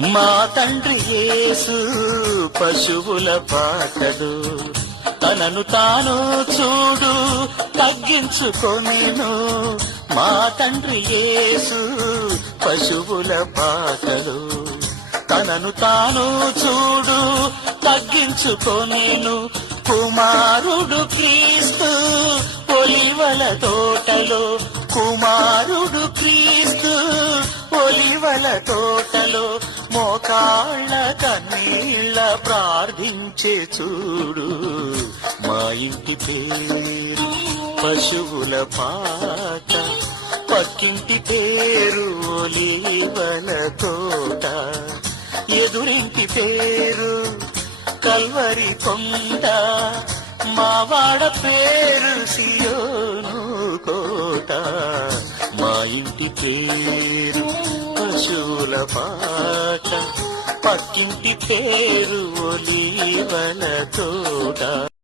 మా తండ్రి యేసు పశువుల పాటలు తనను తాను చూడు తగ్గించుకొనెను. మా తండ్రి యేసు పశువుల పాటలు తనను తాను చూడు తగ్గించుకొనెను. కుమారుడు క్రీస్తు ఒలివల తోటలో, కుమారుడు క్రీస్తు ఒలివల తోటలో మోకాళ్ళ కన్నీళ్ళ ప్రార్థించే చూడు. మా ఇంటి పేరు పశువుల పాట, పక్కింటి పేరు ఒలివల తోట, ఎదురింటి పేరు కల్వరి కొండ, మావాడ పేరు సియోను కోట. మా ఇంటి పేరు పశువుల పాట, పక్కింటి పేరు ఒలివల తోట.